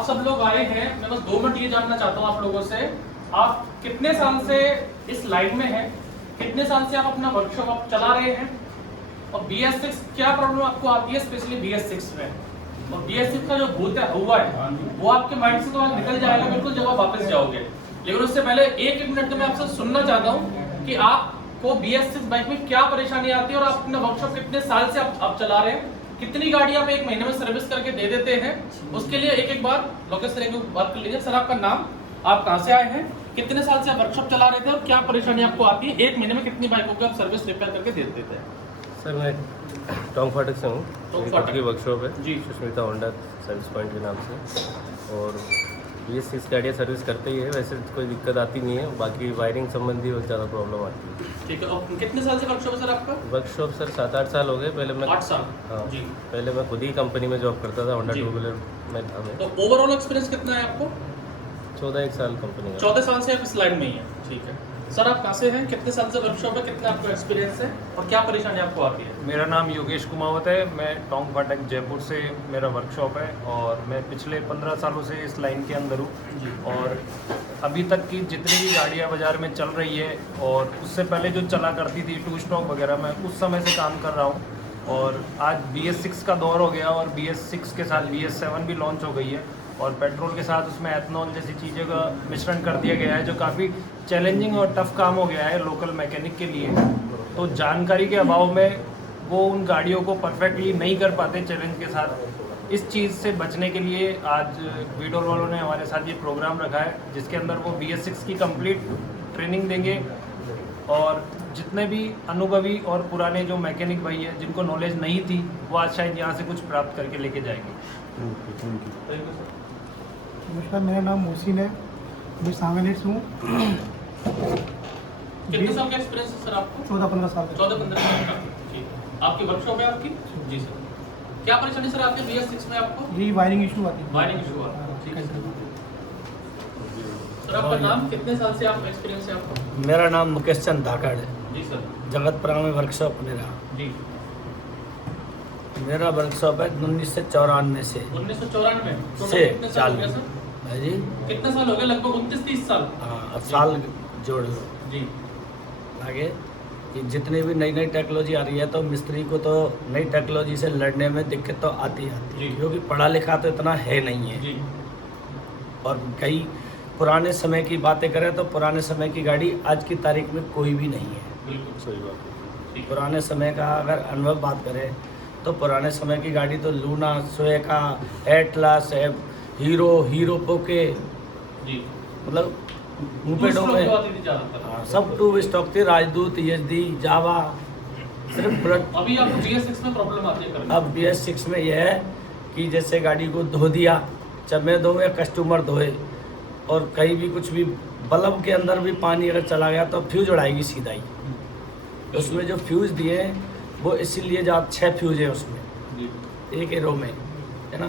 आप सब लोग आए हैं, मैं बस 2 मिनट ये जानना चाहता हूँ आप लोगों से, आप कितने साल से इस लाइन में हैं, कितने साल से आप अपना वर्कशॉप आप चला रहे हैं, और BS6 क्या प्रॉब्लम आपको आती है स्पेशली BS6 में, और BS6 का जो भूत है हुआ है वो आपके माइंड से तो आज निकल जाएगा बिल्कुल जब आप वापस जाओगे। लेकिन उससे पहले एक मिनट में आपसे सुनना चाहता हूँ कि आपको BS6 बाइक में क्या परेशानी आती है और आप अपना वर्कशॉप कितने साल से आप चला रहे हैं, कितनी गाड़ी आप एक महीने में सर्विस करके दे देते हैं। उसके लिए एक बार लोकेश सर एक बात कर लीजिए। सर आपका नाम, आप कहाँ से आए हैं, कितने साल से आप वर्कशॉप चला रहे थे और क्या परेशानी आपको आती है, एक महीने में कितनी बाइकों को आप सर्विस रिपेयर करके दे देते हैं। सर मैं टोंक फाटक से हूँ, मेरी की वर्कशॉप है जी, सुष्मिता होंडा सर्विस पॉइंट के नाम से, और BS6 गाड़ियाँ सर्विस करते ही है, वैसे कोई दिक्कत आती नहीं है, बाकी वायरिंग संबंधी बहुत ज़्यादा प्रॉब्लम आती है। ठीक है। और कितने साल से वर्कशॉप है सर आपका? वर्कशॉप सर 7-8 साल हो गए। पहले मैं 8 साल। हाँ जी। पहले मैं खुद ही कंपनी में जॉब करता था, होंडा जी। टू व्हीलर में था मैं। तो ओवरऑल एक्सपीरियंस कितना है आपको? 14 साल कंपनी में। 14 साल से आप इस लाइन में ही हैं। ठीक है सर, आप कहाँ से हैं, कितने साल से वर्कशॉप है, कितना आपको एक्सपीरियंस है और क्या परेशानी आपको आती है? मेरा नाम योगेश कुमावत है, मैं टोंक फाटक जयपुर से मेरा वर्कशॉप है और मैं पिछले 15 सालों से इस लाइन के अंदर हूँ। और अभी तक की जितनी भी गाड़ियाँ बाज़ार में चल रही है और उससे पहले जो चला करती थी टू स्टॉक वगैरह, मैं उस समय से काम कर रहा हूँ। और आज BS6 का दौर हो गया और BS6 के साथ BS7 भी लॉन्च हो गई है और पेट्रोल के साथ उसमें एथनॉल जैसी चीज़ों का मिश्रण कर दिया गया है, जो काफ़ी चैलेंजिंग और टफ काम हो गया है लोकल मैकेनिक के लिए। तो जानकारी के अभाव में वो उन गाड़ियों को परफेक्टली नहीं कर पाते चैलेंज के साथ। इस चीज़ से बचने के लिए आज वीडोल वालों ने हमारे साथ ये प्रोग्राम रखा है, जिसके अंदर वो BS6 की कंप्लीट ट्रेनिंग देंगे और जितने भी अनुभवी और पुराने जो मैकेनिक भाई हैं जिनको नॉलेज नहीं थी, वो आज शायद यहाँ से कुछ प्राप्त करके लेके जाएंगे। नमस्कार, मेरा नाम मोहसिन है, मैं सांगनेर से हूँ। कितने साल का एक्सपीरियंस है सर आपको? 14-15 साल का। 14-15 साल का। ठीक है। आपकी वर्कशॉप है आपकी? जी सर। क्या परेशानी सर आती है BS6 में आपको? जी वायरिंग इशू आती है। वायरिंग इशू आता है। ठीक है सर, आपका नाम, कितने साल से आप एक्सपीरियंस है आपको? मेरा नाम मुकेश चंद धाकड़ है, जी सर। जगतपुरा में वर्कशॉप मेरा। जी। मेरा वर्कशॉप है 1994 से 1994 तो से कितने साल हो गया सर? है जी। कितने साल हो गए? लगभग 29-30 साल। हाँ, अब साल जोड़ लो जी। आगे कि जितनी भी नई नई टेक्नोलॉजी आ रही है तो मिस्त्री को तो नई टेक्नोलॉजी से लड़ने में दिक्कत तो आती है, जी। क्योंकि पढ़ा लिखा तो इतना है नहीं है। जी। और कई पुराने समय की बातें करें तो पुराने समय की गाड़ी आज की तारीख में कोई भी नहीं है। बिल्कुल सही बात है। ठीक है। पुराने समय का अगर अनुभव बात करें तो पुराने समय की गाड़ी तो लूना, स्वेका, एटलस, हीरो पोके, जी। मतलब टू मुपेडों स्ट्रोक में जो आती थी ज़्यादातर। हाँ, सब टू स्टॉक थी, राजदूत, यजदी, जावा, सिर्फ बुलेट। अभी आपको BS6 में प्रॉब्लम आती है करने? अब BS6 में यह है कि जैसे गाड़ी को धो दिया, चाहे मैं धोऊँ या कस्टमर धोए, और कहीं भी कुछ भी बल्ब के अंदर भी पानी अगर चला गया तो फ्यूज उड़ाएगी सीधा ही। उसमें जो फ्यूज दिए हैं वो इसीलिए जो 6 फ्यूज है उसमें जी। एक रो में, है ना,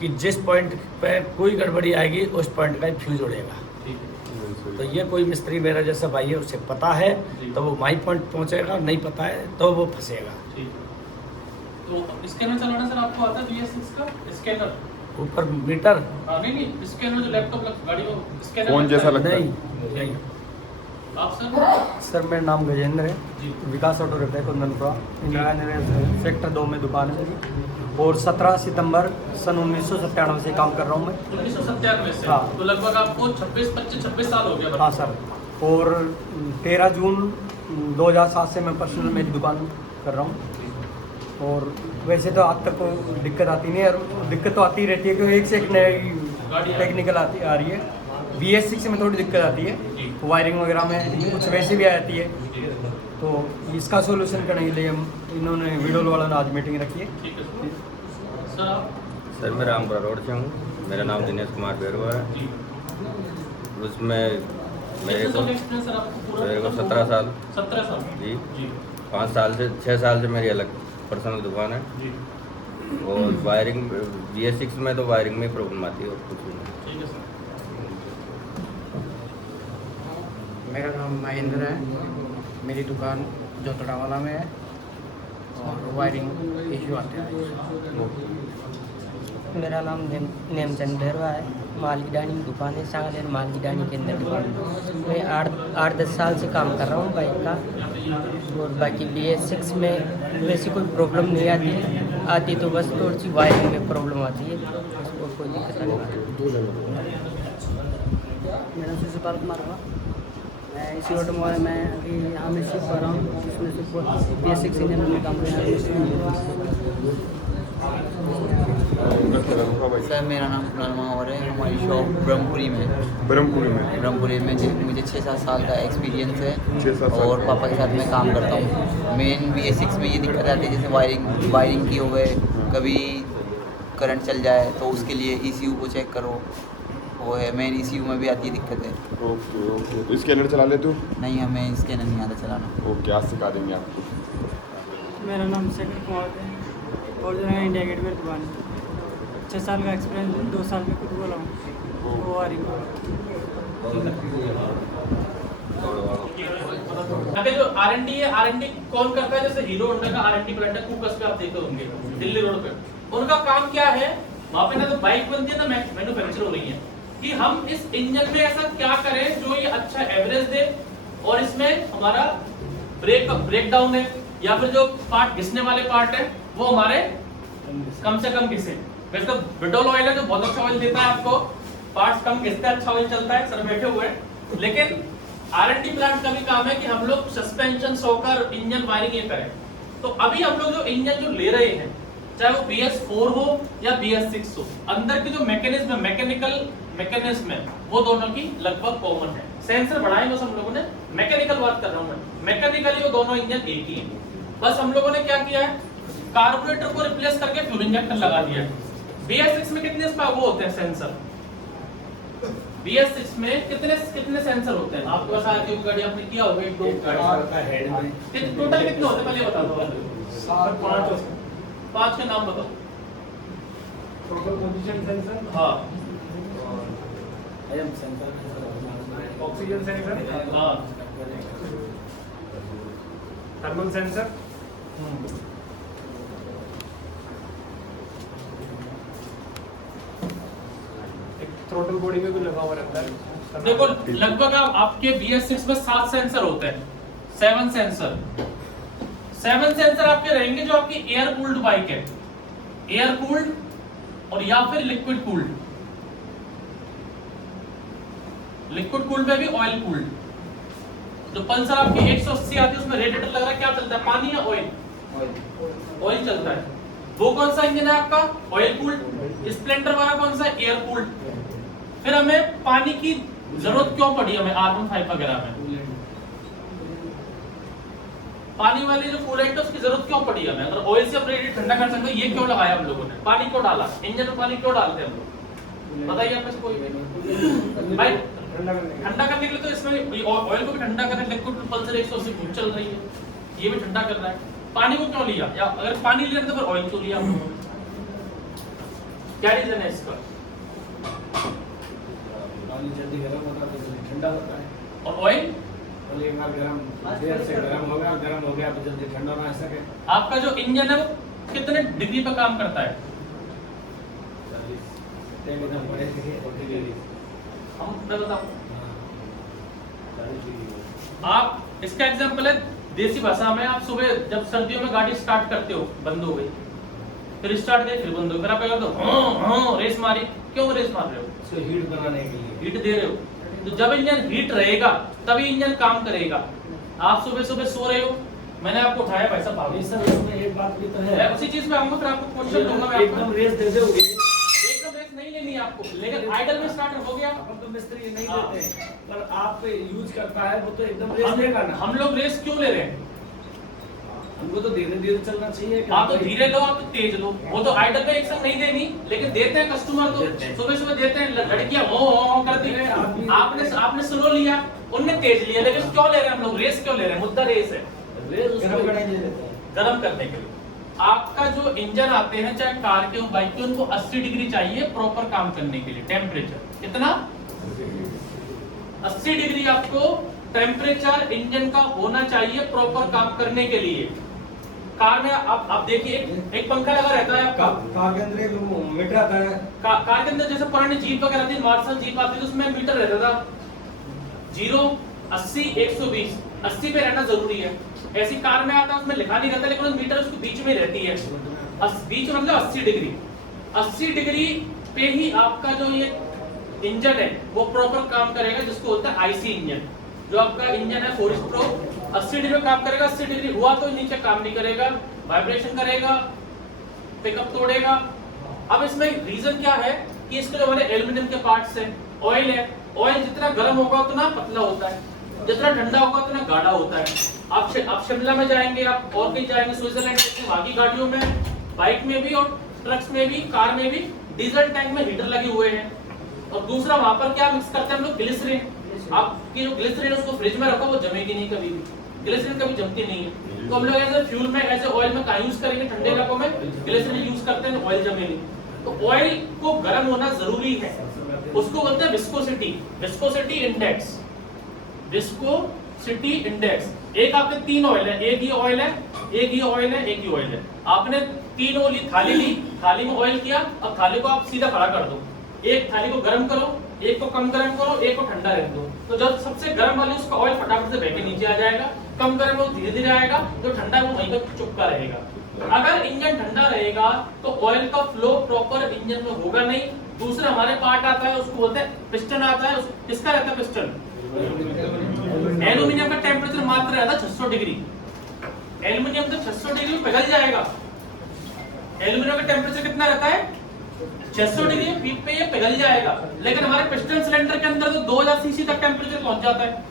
कि जिस पॉइंट पे कोई गड़बड़ी आएगी उस पॉइंट का ही फ्यूज उड़ेगा। ठीक है। तो ये कोई मिस्त्री मेरा जैसा भाई है उसे पता है तो वो माई पॉइंट पहुंचेगा, नहीं पता है तो वो फंसेगा। ठीक है। तो स्कैनर चलाना सर आपको आता है BS6 का? स्कैनर ऊपर मीटर नहीं, स्कैनर जो लैपटॉप गाड़ी में स्कैनर फोन जैसा लगता है। नहीं। आप सर? सर मेरा नाम गजेंद्र है, जी। Vikas auto repair Kundanpura, Indira Gandhi sector 2 में दुकान है मेरी, और 17 सितंबर सन 1997 से काम कर रहा हूँ मैं। 1997 से? हाँ। तो लगभग आपको 26 साल हो गया। हाँ सर, और 13 जून 2007 से मैं पर्सनल मेरी दुकान कर रहा हूँ। और वैसे तो आज तक कोई दिक्कत आती नहीं है, और दिक्कत तो आती ही रहती है क्योंकि एक से एक नई टेक्निकल आ रही है। BS6 में थोड़ी दिक्कत आती है, वायरिंग वगैरह में कुछ वैसे भी आ जाती है, तो इसका सोल्यूशन करने के लिए इन्होंने वीडियो वालों ने आज मीटिंग रखी है। ठीक है सर। आप? सर मैं रामपुरा रोड से हूँ, मेरा नाम दिनेश कुमार बेरुआ है। जी। उसमें मेरे कितने को साल का एक्सपीरियंस सर आपको पूरा? मेरे को 17 साल। 17 साल। जी। जी। 5 साल से 6 साल से मेरी अलग पर्सनल दुकान है। जी। और वायरिंग BS6 में तो वायरिंग में प्रॉब्लम आती है और कुछ भी नहीं। ठीक है सर। मेरा नाम महेंद्र है, मेरी दुकान जोतड़ावाला में है और वायरिंग इशू आते हैं। मेरा नाम नेमचंद भैरवा है। माल की डाइनिंग दुकान है, सांगलेर माल की डाइनिंग के अंदर दुकान है। मैं 8-10 साल से काम कर रहा हूँ बाइक का। और बाकी BS6 में वैसी कोई प्रॉब्लम नहीं आती तो बस थोड़ी सी वायरिंग में प्रॉब्लम आती है, उसको कोई दिक्कत नहीं आती। मेरा नाम सुपाल कुमार हुआ। मैं इसी ऑटोमोबाइल में अभी यहाँ में शिफ्ट कर रहा हूँ, जिसमें से BS6 इंजन में काम कर रहा हूँ। सर मेरा नाम कुणाल महावर है। हमारी शॉप ब्रह्मपुरी में मुझे 6-7 साल का एक्सपीरियंस है 6-7 साल और पापा के साथ मैं काम करता हूँ। मेन BS6 में ये दिक्कत आती है, जैसे वायरिंग की हो गए, कभी करंट चल जाए तो उसके लिए ECU को चेक करो, वो है मेन ECU में भी आती है दिक्कतें। Okay okay. तो स्कैनर चला लेते हो? नहीं, हमें स्कैनर नहीं आता चलाना। ओके, आज सिखा देंगे आपको। मेरा नाम शेखर कुमार है और जो है इंडिया गेट में दुकान है। 6 साल का एक्सपीरियंस है, 2 साल में खुद बोला हूँ वो वायरिंग। आगे जो R&D है, R&D कौन करता है? जैसे हीरो होंडा का R&D प्लांट है कूकस पे, आप देखते होंगे दिल्ली रोड पे। उनका काम क्या है? वहाँ पे ना तो बाइक बनती है ना मैन्युफैक्चर हो रही है कि हम इस इंजन में ऐसा क्या करें जो ये अच्छा एवरेज दे और इसमें हमारा ब्रेक डाउन है या फिर जो पार्ट घिसने वाले पार्ट है वो हमारे कम से कम घिसे। वैसे तो विडोल ऑयल है जो बहुत अच्छा ऑयल देता है आपको, पार्ट्स कम घिसते हैं, अच्छा ऑयल चलता है, सर बैठे हुए हैं। लेकिन R&D प्लांट का भी काम है कि हम लोग सस्पेंशन, शॉकर, इंजन वायरिंग ये करें। तो अभी हम लोग जो इंजन जो ले रहे हैं, चाहे वो BS4 हो या BS6 हो, अंदर की जो मैकेनिज्म है, मैकेनिज्म है, वो दोनों की लगभग कॉमन है। सेंसर बढ़ाए बस हम लोगों ने, मैकेनिकल बात कर रहा हूं मैं, मैकेनिकली वो दोनों इंजन एक ही है। बस हम लोगों ने क्या किया है, कार्बोरेटर को रिप्लेस करके फ्यूल इंजेक्टर लगा दिया है। BS6 में कितने वो होते हैं सेंसर? BS6 में कितने सेंसर होते हैं? आपके पास आती होगी गाड़ी, आपने किया होगा 1-2 गाड़ी, टोटल कितने होते हैं पहले बता दो। 5 के नाम बताओ। टोटल पोजीशन सेंसर, हाँ, ऑक्सीजन सेंसर, हाँ, थर्मल सेंसर, थ्रोटल बॉडी में भी लगा हुआ रहता है। देखो लगभग आपके BS6 में 7 सेंसर होते हैं, 7 सेंसर। 7 सेंसर आपके रहेंगे जो आपकी एयर कूल्ड बाइक है, एयर कूल्ड और या फिर लिक्विड कूल्ड। लिक्विड कूल्ड में भी ऑयल कूल्ड। जो पल्सर आपकी 180 आती है उसमें रेडिएटर लग रहा है, क्या चलता है, पानी या ऑयल? ऑयल चलता है। वो कौन सा इंजन है आपका? Oil cooled. स्प्लेंडर वाला कौन सा? Air cooled. फिर हमें पानी की जरूरत क्यों पड़ी हमें R15 वगैरह में? पानी वाली जो कूलेंट है उसकी जरूरत क्यों पड़ी हमें? अगर ऑयल से हम रेडिएटर ठंडा कर सकते हैं, ये क्यों लगाया हम लोगों ने? पानी क्यों डाला? इंजन में पानी क्यों डालते हैं हम लोग? बताइए आप में से कोई भाई। ठंडा करने के लिए तो इसमें ऑयल को भी ठंडा करना, लिक्विड पल्सर 180 खूब चल रही है, ये भी ठंडा कर रहा है। पानी को क्यों लिया? या अगर पानी लिया तो फिर ऑयल क्यों लिया? क्या रीजन है इसका? पानी जल्दी गर्म होता है तो ठंडा होता है, और ऑयल एक बार देर से गर्म हो गया तो जल्दी ठंडा ना सके। आपका जो इंजन है वो कितने डिग्री पे काम करता है? मैं बताऊं, आप इसका एग्जांपल है देसी भाषा में। आप सुबह जब सर्दियों में गाड़ी स्टार्ट करते हो, बंद हो गई, फिर स्टार्ट गई, फिर बंद हो गई, फिर आप क्या करते हो? रेस मारी। क्यों रेस मार रहे हो? इसको हीट बनाने के लिए हीट दे रहे हो। तो जब इंजन हीट रहेगा तभी इंजन काम करेगा। आप सुबह सुबह सो रहे हो, मैंने आपको उठाया भाई साहब, भाभी सर इसमें एक बात भी तो है, मैं उसी चीज में आऊंगा, फिर आपको क्वेश्चन दूंगा मैं। एकदम रेस दे दोगे, एकदम रेस नहीं लेनी है आपको, लेकिन आइडल में स्टार्ट हो गया। अपन तो मिस्त्री नहीं देते हैं, पर आप यूज करता है वो तो एकदम रेस देगा ना। हम लोग रेस क्यों ले रहे हैं? हमको तो धीरे धीरे चलना चाहिए। आप तो धीरे लो, आप तो तेज लो। वो तो आइडल में एक संग नहीं देनी, लेकिन देते हैं कस्टमर तो सुबह सुबह देते हैं। लड़कियां हो करती है, आपने स्लो लिया, उनने तेज लिया, लेकिन क्यों ले रहे हैं हम लोग? रेस क्यों ले रहे हैं? मुद्दा रेस है, गर्म करने के लिए। आपका जो इंजन आते हैं चाहे कार के हो बाइक के, उनको 80 डिग्री चाहिए प्रॉपर काम करने के लिए। टेम्परेचर कितना? 80 डिग्री आपको टेम्परेचर इंजन का होना चाहिए प्रॉपर काम करने के लिए। कार में आप देखिए एक पंखा लगा रहता है आपका कार के अंदर एक मीटर आता है। कार के अंदर जैसे पुरानी जीप वगैरह थी, मार्शल जीप आती थी, उसमें मीटर रहता था 0, 80, 120, 80 पे रहना जरूरी है। ऐसी कार में आता है उसमें लिखा नहीं रहता, लेकिन उस मीटर उसके बीच में रहती है, बीच मतलब 80 डिग्री। 80 डिग्री पे ही आपका जो ये इंजन है वो प्रॉपर काम करेगा, जिसको बोलते हैं आईसी इंजन। जो आपका इंजन है 4 स्ट्रोक 80 डिग्री में काम करेगा। 80 डिग्री हुआ तो नीचे काम नहीं करेगा, वाइब्रेशन करेगा, पिकअप तोड़ेगा। अब इसमें रीजन क्या है कि इसके जो हमारे एल्यूमिनियम के पार्ट्स है, ऑयल है, ऑयल जितना गर्म होगा उतना पतला होता है, जितना ठंडा होगा उतना गाढ़ा होता है। आप शिमला में जाएंगे, आप और कहीं जाएंगे, स्विट्जरलैंड में, वहां की गाड़ियों में, बाइक में भी और ट्रक्स में भी, कार में भी डीजल टैंक में हीटर लगे हुए हैं। और दूसरा वहां पर क्या मिक्स करते हैं हम लोग, ग्लिसरीन। आपकी जो ग्लिसरीन है उसको फ्रिज में रखो, वो जमेगी नहीं कभी भी, ग्लिसरीन कभी जमती नहीं है। तो हम लोग ऐसे फ्यूल में, ऐसे ऑयल में कहाँ यूज करेंगे, ठंडे इलाकों में ग्लिसरीन यूज करते हैं, ऑयल जमेगी। तो ऑयल को गर्म होना जरूरी है, उसको बोलते हैं viscosity, viscosity index, viscosity index. एक आपके 3 ऑयल है, एक ही ऑयल है, एक ही ऑयल है, एक ही ऑयल है। आपने 3 ऑयल थाली ली, थाली में ऑयल किया, अब थाली को आप सीधा खड़ा कर दो, एक थाली को गर्म करो, एक को कम गर्म करो, एक को ठंडा रहने दो। तो जब सबसे गर्म वाली उसका ऑयल फटाफट से बह के नीचे आ जाएगा, कम गर्म वो धीरे धीरे आएगा, जो ठंडा है वो वहीं पर चुपका रहेगा। अगर इंजन ठंडा रहेगा तो ऑयल का फ्लो प्रॉपर इंजन में होगा नहीं। दूसरा हमारे पार्ट आता है, उसको बोलते हैं पिस्टन आता है। किसका रहता है पिस्टन? एल्यूमिनियम का टेम्परेचर मात्र रहता है 600 डिग्री। एल्यूमिनियम तो 600 डिग्री में पिघल जाएगा। एल्यूमिनियम का टेम्परेचर कितना रहता है? 600 डिग्री पे ये पिघल जाएगा। लेकिन हमारे पिस्टन सिलेंडर के अंदर तो 2000 सीसी तक टेम्परेचर पहुंच जाता है।